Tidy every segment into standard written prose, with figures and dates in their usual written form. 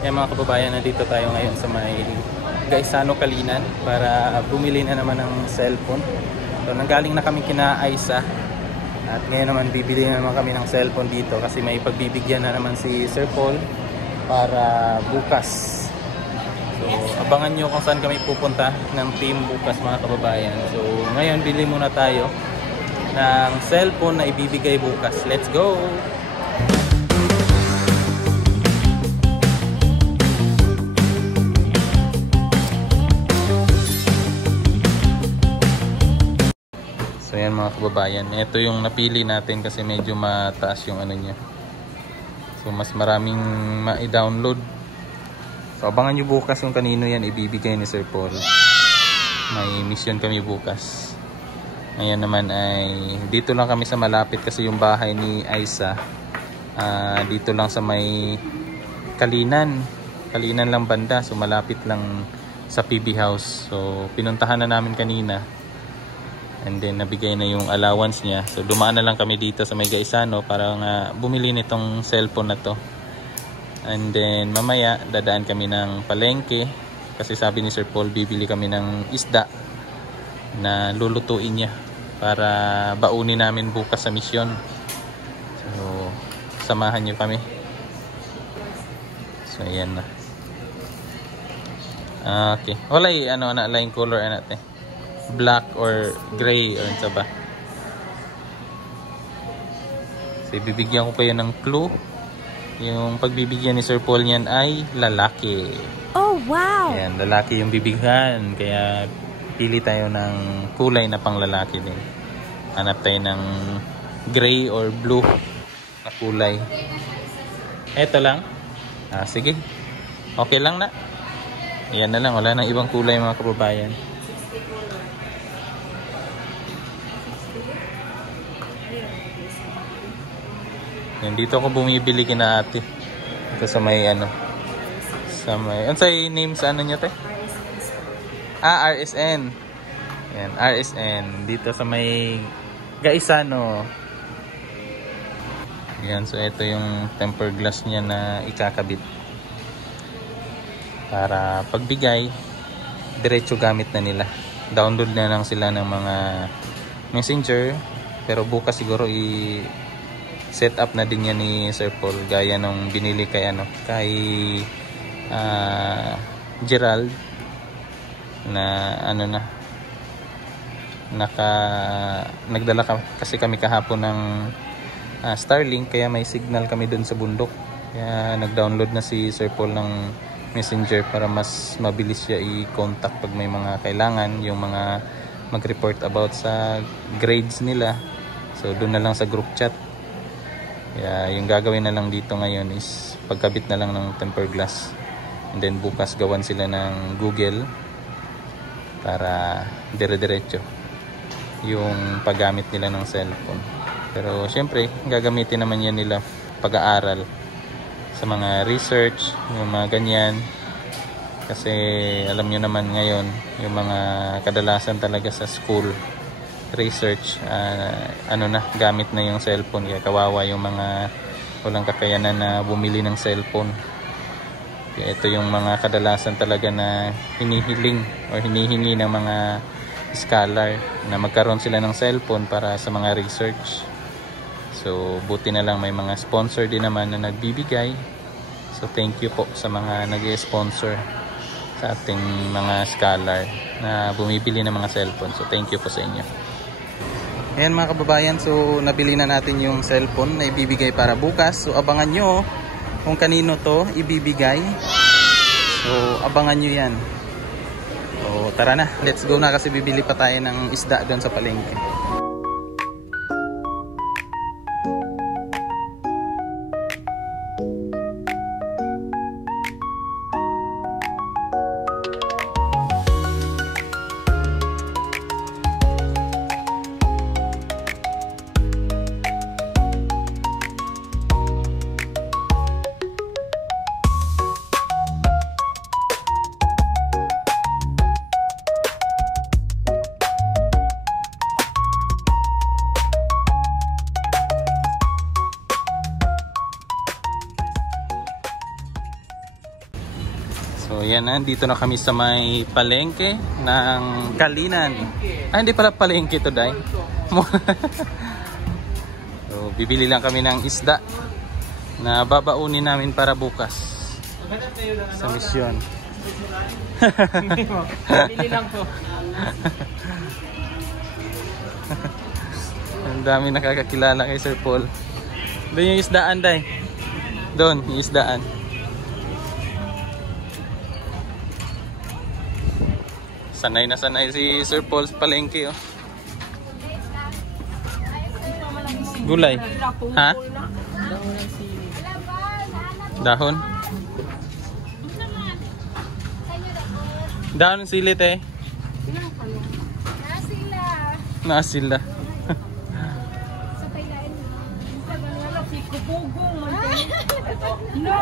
Mga kababayan, nandito tayo ngayon sa may Gaisano, Kalinan para bumili na naman ng cellphone. So nanggaling na kami kina Aisa at ngayon naman bibili na naman kami ng cellphone dito kasi may pagbibigyan na naman si Sir Paul para bukas. So abangan nyo kung saan kami pupunta ng team bukas mga kababayan. So ngayon bili muna tayo ng cellphone na ibibigay bukas. Let's go! So yan mga kababayan, ito yung napili natin kasi medyo mataas yung ano niya. So mas maraming ma-download. So abangan nyo bukas yung kanino yan ibibigay ni Sir Paul. May mission kami bukas. Ngayon naman ay dito lang kami sa malapit kasi yung bahay ni Aisa dito lang sa may Kalinan lang banda. So malapit lang sa PB House. So pinuntahan na namin kanina. And then nabigay na yung allowance niya. So dumaan na lang kami dito sa may Gaisano para nga bumili nitong cellphone na to. And then mamaya dadaan kami ng palengke kasi sabi ni Sir Paul bibili kami ng isda na lulutuin niya para baunin namin bukas sa misyon. So samahan niyo kami. So ayan na. Okay. Wala ano na line color natin. Black or gray or ano ba. So bibigyan ko kayo ng clue. Yung pagbibigyan ni Sir Paul niyan ay lalaki. Oh wow. Ayan, lalaki yung bibigyan. Kaya pili tayo ng kulay na pang lalaki din. Hanap tayo ng gray or blue na kulay. Eto lang. Sige. Okay lang na. Ayan na lang. Wala nang ibang kulay mga kababayan. Yan, dito ako bumibili kina ate. Ito sa may ano. Sa may... Ano sa'yo name sa ano nyo te? RSN. Yan, RSN. Dito sa may Gaisano. Yan, so ito yung tempered glass niya na ikakabit. Para pagbigay, diretso gamit na nila. Download na lang sila ng mga messenger. Pero bukas siguro set up na din yan ni Sir Paul gaya nung binili kay Gerald na ano na nagdala kasi kami kahapon ng Starlink kaya may signal kami dun sa bundok kaya nag-download na si Sir Paul ng messenger para mas mabilis siya i-contact pag may mga kailangan yung mga mag-report about sa grades nila. So doon na lang sa group chat. Kaya yung gagawin na lang dito ngayon is pagkabit na lang ng tempered glass. And then bukas gawan sila ng Google para dire-diretso yung paggamit nila ng cellphone. Pero syempre gagamitin naman yan nila pag-aaral sa mga research, yung mga ganyan. Kasi alam nyo naman ngayon yung mga kadalasan talaga sa school research gamit na yung cellphone kaya kawawa yung mga walang kakayanan na bumili ng cellphone. Kaya ito yung mga kadalasan talaga na hinihiling o hinihingi ng mga scholar na magkaroon sila ng cellphone para sa mga research. So buti na lang may mga sponsor din naman na nagbibigay. So thank you po sa mga nag-sponsor sa ating mga scholar na bumibili ng mga cellphone. So thank you po sa inyo. Ayan mga kababayan, so nabili na natin yung cellphone na ibibigay para bukas. So abangan nyo kung kanino to ibibigay. So abangan nyo yan. So tara na, let's go na kasi bibili pa tayo ng isda doon sa palengke. So yan na, dito na kami sa may palengke ng Kalinan. Ah, hindi pala palengke to, Day. So, bibili lang kami ng isda na babaunin namin para bukas sa misyon. Bili lang po. Ang dami nakakakilala kay Sir Paul. Doon yung isdaan, Day. Doon, yung isdaan. Sanay na sanay si Sir Paul sa palengke, oh. Gulay. Ha? Dahon? Dahon ng silit, eh. Nasila. No.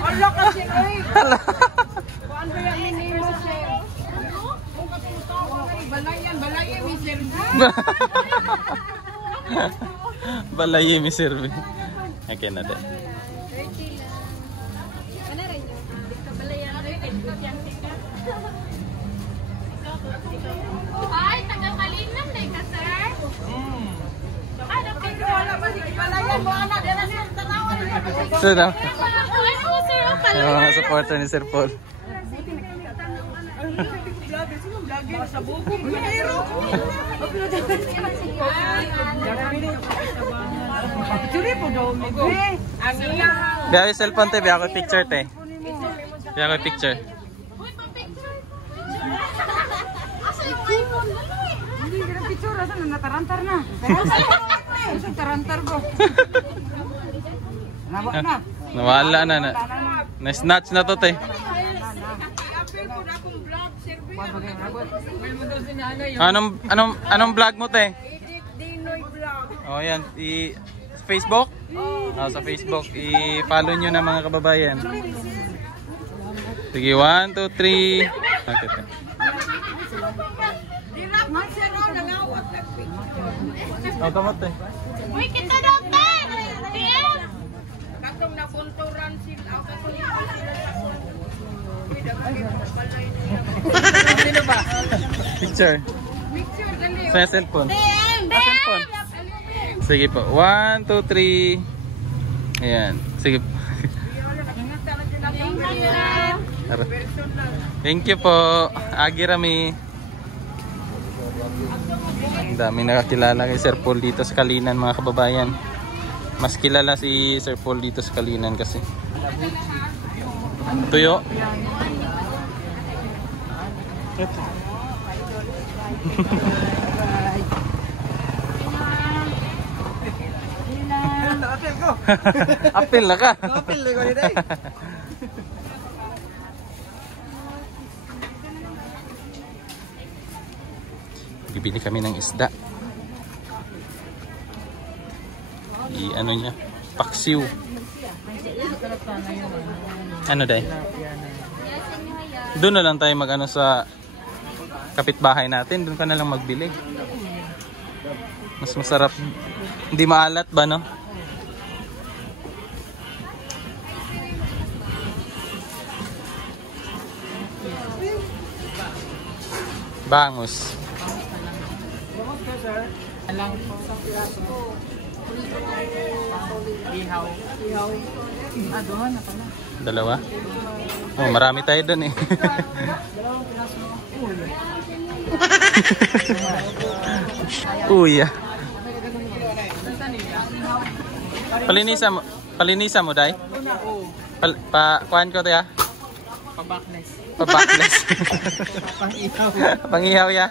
Ala kasi ay. Paano ba yung name mo, sir? Balayan, mi sir. Balaye mi serve. Okay na din. Ay, taga-Kalinan na ka, sir? Ano ka, wala ba si Balayan mo, anak? Dala siya ang tanawan. So, no? Ano, sir, ang Yung mga supporter ni Sir Paul. sa bukong mayro. Picture po daw. Ang iyang. Biya ko cellphone, te. Biya ko picture, te. Biya ko picture. Uy, pa-picture. Asa yung iPhone? Hindi ka picture. Asa na natarantar na. Asa tarantar ko. Nawa na. Nawala na. Na-snatch na to, te. Anong vlog mo, te? Dinoy vlog. Oh, yan. Sa Facebook? Oh, sa Facebook. I-follow nyo na, mga kababayan. Sige, 1, 2, 3. Okay, te. Oh, tama, te. Uy, kita daw, te! Tiyan! Katong napunturan sila. Sino ba? Picture. Picture, dali. Sa cellphone. Dem! Cellphone. Sige po. 1, 2, 3. Ayan. Sige. Thank you po. Agi Rami. Ang dami nakakilala kay Sir Paul dito sa Kalinan, mga kababayan. Mas kilala si Sir Paul dito sa Kalinan kasi. Tuyo. Ito. Apil na ka. Apil na ko ni Day. Bibili kami ng isda. Ano niya? Paksiw. Ano, Day? Doon na lang tayo mag-ano sa kapitbahay natin. Doon ka na lang magbili. Mas masarap. Hindi maalat ba, no? Bangus. Alang po. Ihaw. Doon na pala. Dalawa? Oh, marami tayo doon eh. Uy. Palinisa mo, Day? Kuhaan ko tayo. Pabaknes. Pabakles. Pang-ihaw. Pang-ihaw ya.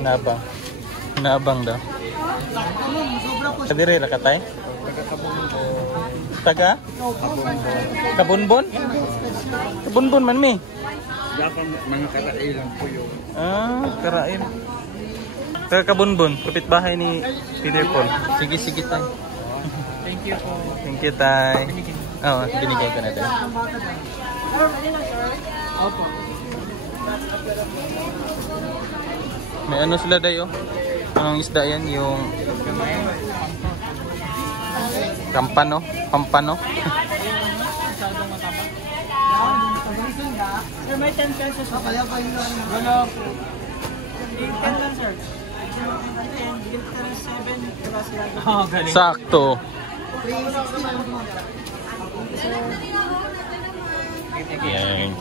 Nabang. Nabang daw. Kadiri ra katay? Taga? Kabunbon? Kabunbon man mi. Dapat mga karail lang po yun. Ah, karail. Taga Kabunbon, kapitbahay ni Peter Paul. Sige, sige tay. Thank you po. Thank you tay. Oo, binigay ko na din. Opo. May ano sila dayo? Anong isda yan? Yung kampano? Pampano? Sir, may 10 pesos. Kaya pa yun lang. Wala po. 10 lang, sir. 7. Oh, galing. Sakto. Yan.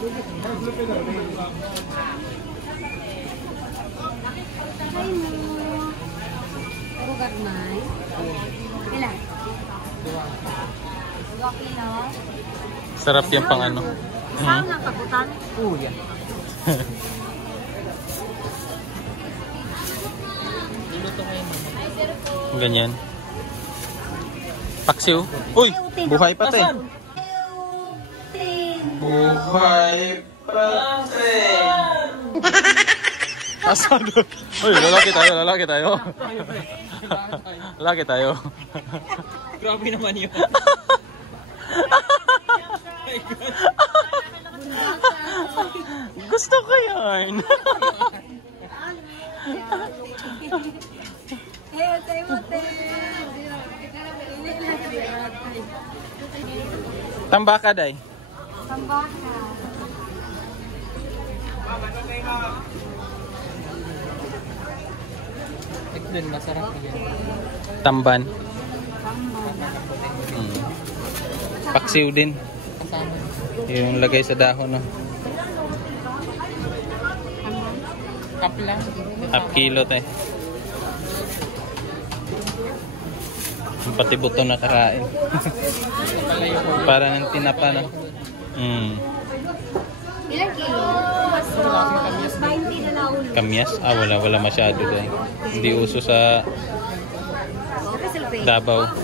Ay mo. Puro gagmay. Ilan? 2 kilo. Sarap yan pang ano. Saan ang kabutan? Kuya. Ganyan. Paksiw. Uy! Buhay pa te. Buhay pa te. Asan doon? Uy, lalaki tayo, lalaki tayo. Lalaki tayo. Grabe naman yun. Gusto ko yan. Tambaka day. Tambaka. Doon, masarap yan. Tamban. Tambaka. Paksiw din. Kasama. Yung lagay sa dahon, no? Cup lang. Half kilo tayo. Pati buto na kakain. Para ng tinapa na. Ilang kilo? 20 na lang ulit. Kamyas? Ah, wala masyado dahil. Hindi uso sa Davao. 200.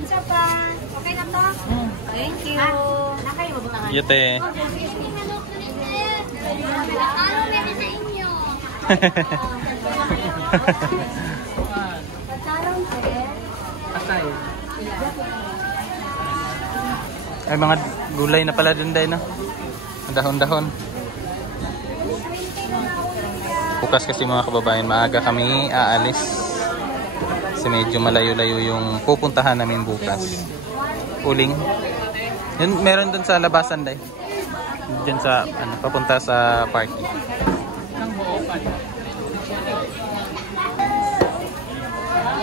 Isa pa. Okay na to? Thank you. Nakay mo butangan. Yate. Ano meron sa inyo? Sarang sir. Asay. Ay, mga gulay na pala dun dahil, no? Dahon-dahon. Bukas kasi mga kababayan, maaga kami aalis. Kasi medyo malayo-layo yung pupuntahan namin bukas. Uling. Yun, meron dun sa labasan dahil. Diyan sa, papunta sa parking. Nang buo pa.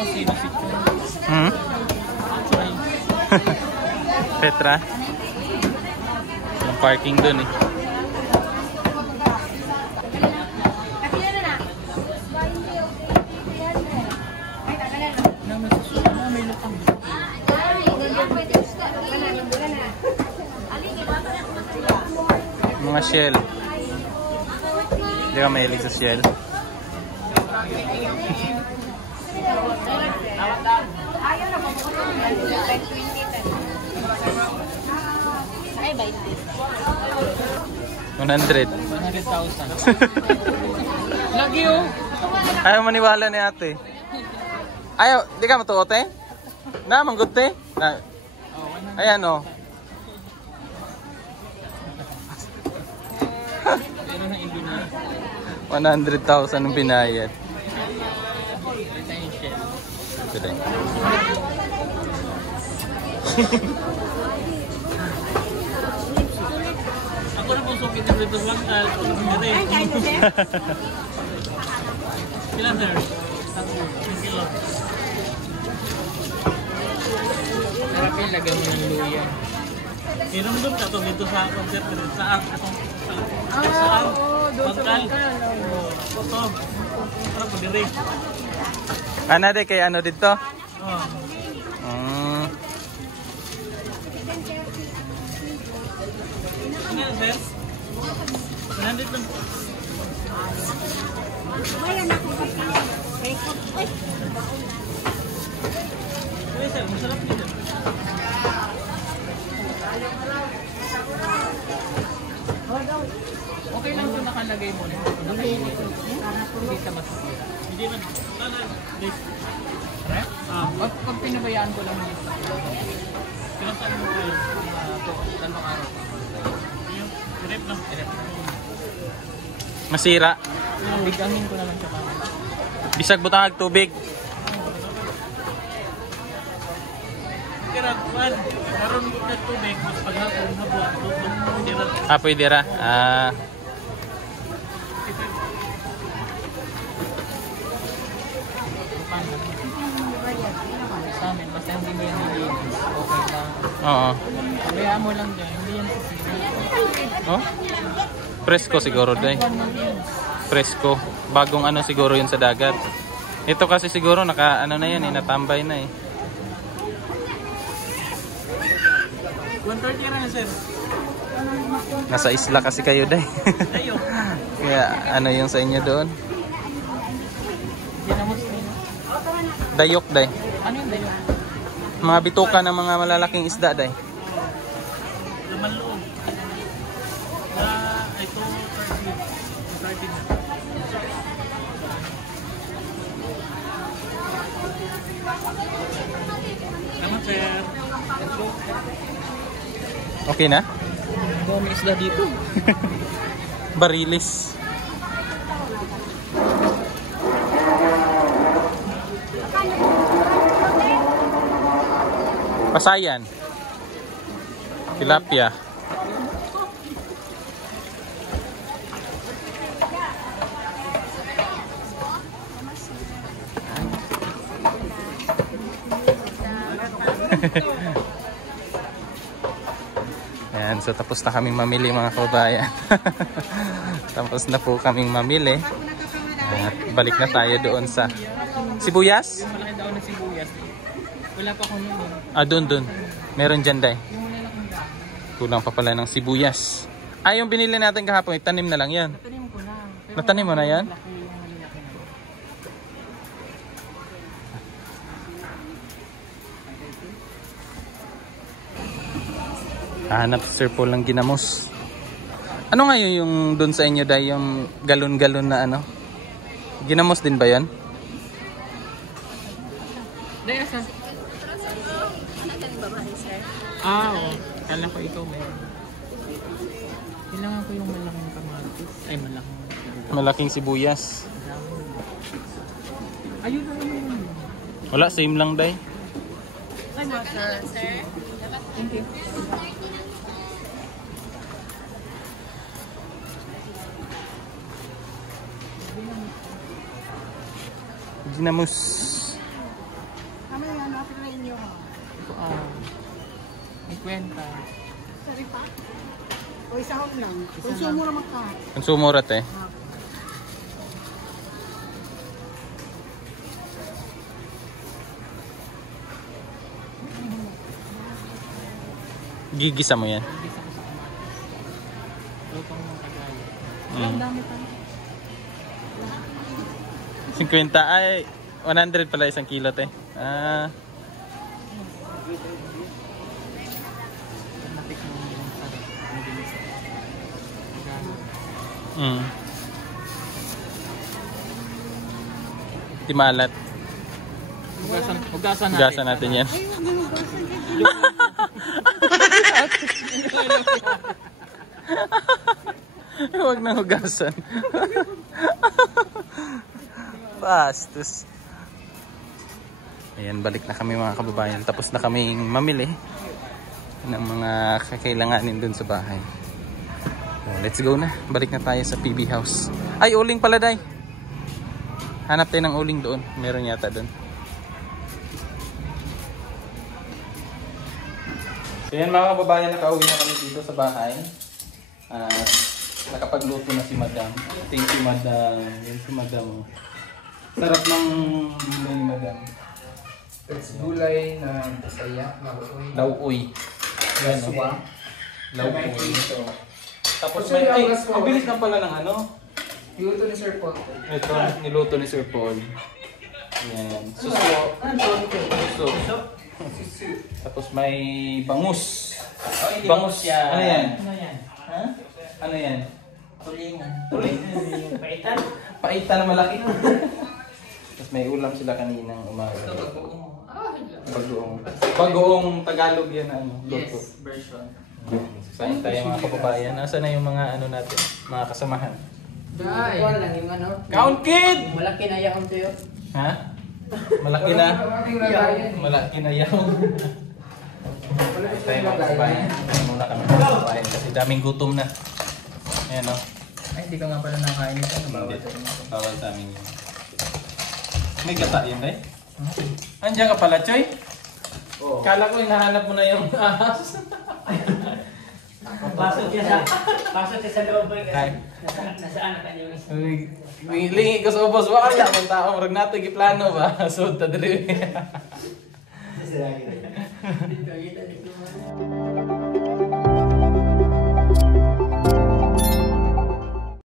Sino si Petra. Yung parking dun eh. may lupang. Mga shell. Hindi ka mahilig sa shell. Ay, 20. 100. 100,000. Lagi oh. Ayaw maniwala ni ate. Ayaw, di ka matuot eh? Na, manggut eh? Na, ayan o. Pero ng Indonesia. 100,000 ang binayad. Ito yung shell. Ito din. Ako na po sukit dito lang sa Ay, kahit na sir? Kailan sir? 1 kilo. Sarap yung lagyan mo ng luya. Iramdam ka ito dito sa concert saan? Saan? Pagkal. Ito. Sarap po diri. Ano de kay ano dito? Oh. Ano yan sir? 100 lang. Ayan ako kasi. Ay, Uy sir, masarap dito. Okay lang kung nakalagay mo. Hindi ka mas. Hindi man. Pag pinabayaan ko lang dito. Pinasaan mo kayo. Dalawang araw. Masira. Bigangin ko na lang siya. Bisag butang tubig. Kira, man, karon na tubig, mas paghapon habuan, tutong Pwede ra. sa amin, basta hindi mo yan nilinis, okay lang. Oo. Kaya mo lang dyan, hindi yan sisira. Oh? Presko siguro day. Presko. Bagong ano siguro yun sa dagat. Ito kasi siguro naka ano na yan eh, natambay na eh. 130 na sir. Nasa isla kasi kayo day. Ayo. Kaya ano yung sa inyo doon? Ginamos nila. Dayok day. Ano yung dayo? Mga bituka ng mga malalaking isda day. Laman loob. Ito 30 na. Salamat sir. Okay na? Dami isda dito. Barilis. Pasayan. Tilapia. Ayan, so tapos na kaming mamili mga kababayan. Tapos na po kaming mamili. At balik na tayo doon sa sibuyas. Malaki daw na sibuyas. Wala pa ko Doon. nun. Meron dyan, day. Kulang pa pala ng sibuyas. Yung binili natin kahapon, itanim na lang yan. Natanim ko na. Natanim mo na yan? Hanap si Sir Paul ng ginamos. Ano ngayon yung doon sa inyo, day, yung galon-galon na ano? Ginamos din ba yan? Daya sa? Oo. Kala ko ikaw meron. Kailangan ko yung malaking kamatis. Ay, malaking. Malaking sibuyas. Ayun na yun. Wala, same lang, day. Ano, sir? Thank you. Ginamos. Kami yan, after na inyo. May kwenta. Sorry pa? O isa home lang. Konsumo naman ka. Konsumo rat eh. Gigisa mo yan. Lutong ng kagaya. Mm. Dami pa. 50 ay 100 pala isang kilo te. Matik mo yung sarap. Ang bilis. Mm. Timalat. Hugasan Gasan natin yan. Ay, wag na magbasan Huwag na hugasan. Bastos. Ayan, balik na kami mga kababayan. Tapos na kaming mamili ng mga kakailanganin dun sa bahay. So, let's go na. Balik na tayo sa PB House. Ay, uling pala, day. Hanap tayo ng uling doon. Meron yata doon. So yan mga kababayan, nakauwi na kami dito sa bahay. Nakapagluto na si Madam. Thank you, Madam. Yan si Madam. Sarap ng gulay ni Madam. It's gulay na Bisaya, Lauoy. Lauoy. Yan, Suwa. Lauoy. Tapos may, ay, ang bilis na pala ng ano. Niluto ni Sir Paul. Ito, niluto ni Sir Paul. Yan. Suso. Suso. Tapos may bangus. Bangus. Ano yan? Ano yan? Ha? Ano yan? Tulingan. Tulingan. Paitan. Paita na malaki. Tapos may ulam sila kaninang umaga. Bagoong. Bagoong Tagalog yan na ano. Luto. Yes, version. Saan tayo mga kababayan? Nasaan na yung mga ano natin? Mga kasamahan? Ay. Kuha lang yung ano. Count kid! Malaki na yakang tuyo. Ha? Malaki na. Ating lagayan. Malaki na yaw. Wala Tayo tayong mga lagayan. kabayan. Tayo muna kami mga kabayan kasi daming gutom na. Ayan o. Ay, hindi ka nga pala nakain ito. Hindi. Bawal sa amin yun. May gata yun eh. Andiyan ka pala, Choy? Oo. Kala ko hinahanap mo na yung ahas. Pasok siya sa loob boy Ay. kasi nasaan na kanya yung isa. Lingi ko sa ubos. Wala niya ang tao. Marag nato giplano ba? So, tadri. Dito, dito.